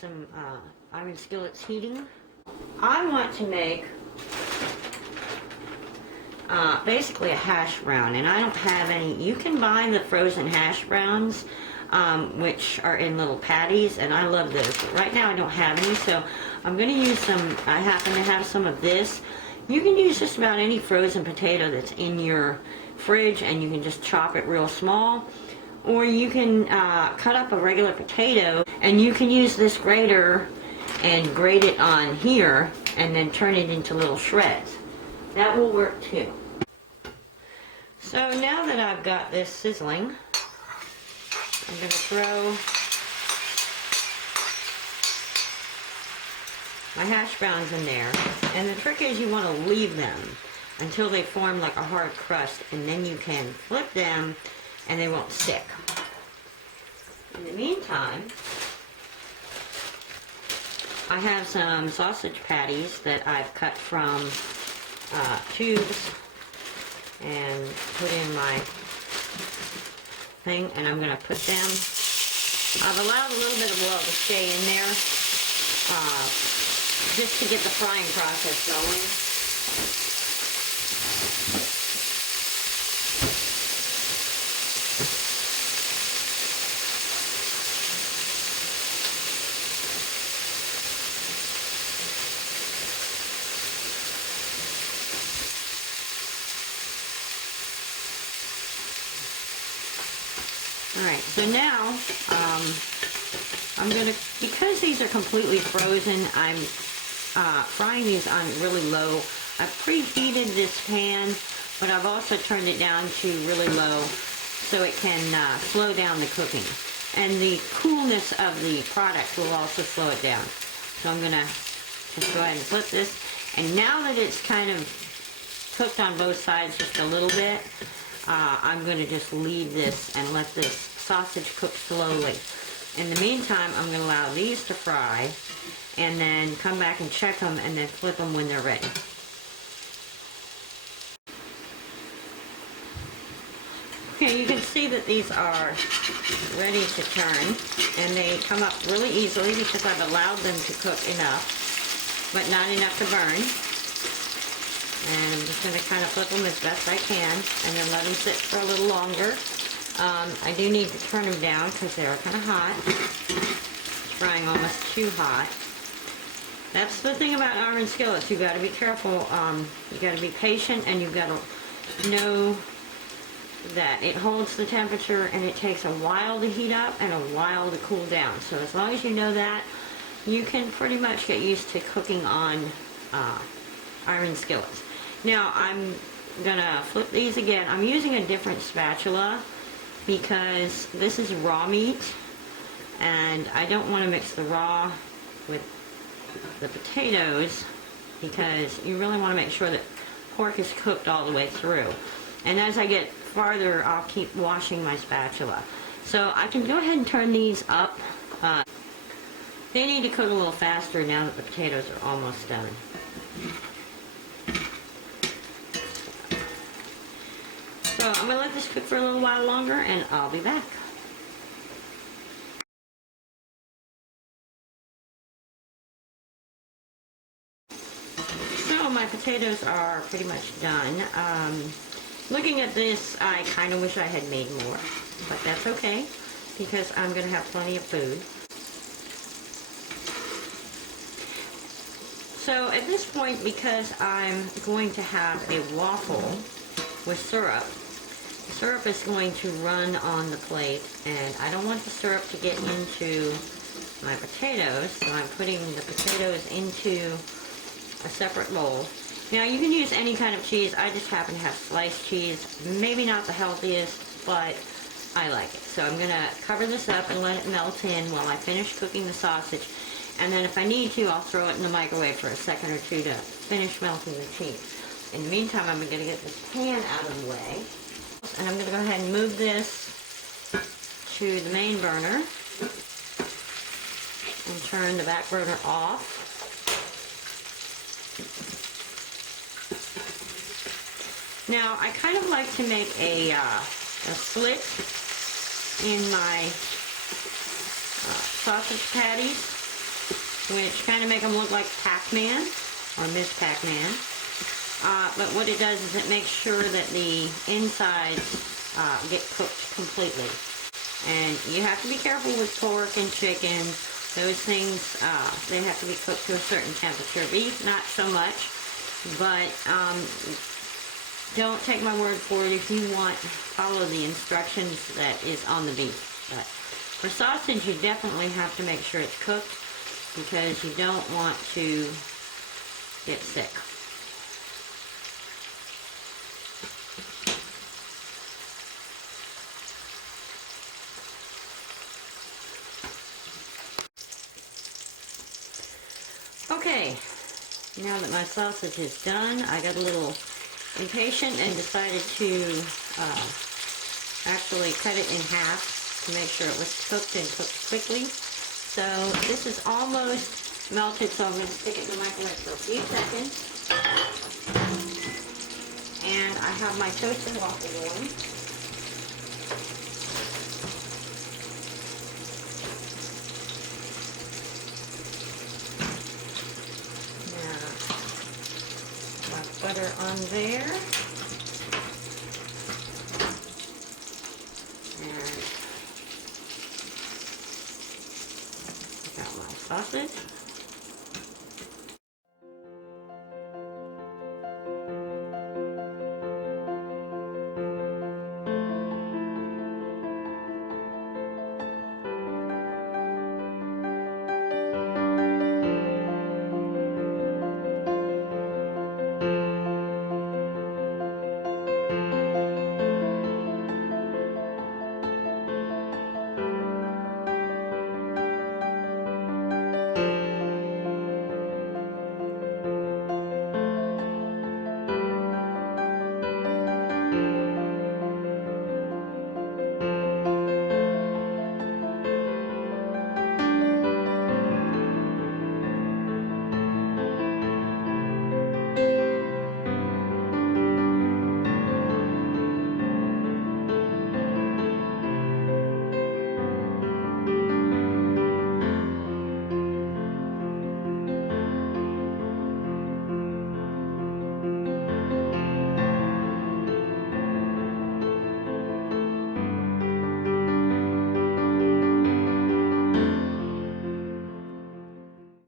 some iron skillets heating. I want to make basically a hash brown, and I don't have any. You can buy the frozen hash browns, which are in little patties, and I love those. But right now I don't have any, so I'm going to use some. I happen to have some of this. You can use just about any frozen potato that's in your fridge, and you can just chop it real small. Or you can cut up a regular potato, and you can use this grater and grate it on here, and then turn it into little shreds. That will work too. So now that I've got this sizzling, I'm going to throw my hash browns in there. And the trick is you want to leave them until they form like a hard crust, and then you can flip them and they won't stick. In the meantime, I have some sausage patties that I've cut from tubes and put in my thing, and I'm going to put them. I've allowed a little bit of oil to stay in there just to get the frying process going. Alright, so now I'm going to, because these are completely frozen, I'm frying these on really low. I've preheated this pan, but I've also turned it down to really low so it can slow down the cooking. And the coolness of the product will also slow it down. So I'm going to just go ahead and flip this. And now that it's kind of cooked on both sides just a little bit, I'm going to just leave this and let this sausage cook slowly. In the meantime, I'm going to allow these to fry and then come back and check them and then flip them when they're ready. Okay, you can see that these are ready to turn, and they come up really easily because I've allowed them to cook enough, but not enough to burn. And I'm just going to kind of flip them as best I can and then let them sit for a little longer. I do need to turn them down because they are kind of hot. It's frying almost too hot. That's the thing about iron skillets. You've got to be careful. You've got to be patient, and you've got to know that it holds the temperature and it takes a while to heat up and a while to cool down. So as long as you know that, you can pretty much get used to cooking on iron skillets. Now I'm gonna flip these again. I'm using a different spatula because this is raw meat, and I don't want to mix the raw with the potatoes because you really want to make sure that pork is cooked all the way through. And as I get farther, I'll keep washing my spatula. So I can go ahead and turn these up. They need to cook a little faster now that the potatoes are almost done. So I'm going to let this cook for a little while longer, and I'll be back. So my potatoes are pretty much done. Looking at this, I kind of wish I had made more, but that's okay because I'm going to have plenty of food. So at this point, because I'm going to have a waffle with syrup, the syrup is going to run on the plate, and I don't want the syrup to get into my potatoes, so I'm putting the potatoes into a separate bowl. Now you can use any kind of cheese. I just happen to have sliced cheese. Maybe not the healthiest, but I like it. So I'm going to cover this up and let it melt in while I finish cooking the sausage. And then if I need to, I'll throw it in the microwave for a second or two to finish melting the cheese. In the meantime, I'm going to get this pan out of the way. And I'm going to go ahead and move this to the main burner and turn the back burner off. Now, I kind of like to make a slit in my sausage patties. which kind of make them look like Pac-Man or Miss Pac-Man. But what it does is it makes sure that the insides get cooked completely. And you have to be careful with pork and chicken. Those things, they have to be cooked to a certain temperature. Beef, not so much. But don't take my word for it. If you want, follow the instructions that is on the beef. But for sausage, you definitely have to make sure it's cooked because you don't want to get sick. Okay, now that my sausage is done, I got a little impatient and decided to actually cut it in half to make sure it was cooked and cooked quickly. So this is almost melted, so I'm going to stick it in the microwave for a few seconds. And I have my toasted waffle going. Butter on there, and got my sausage.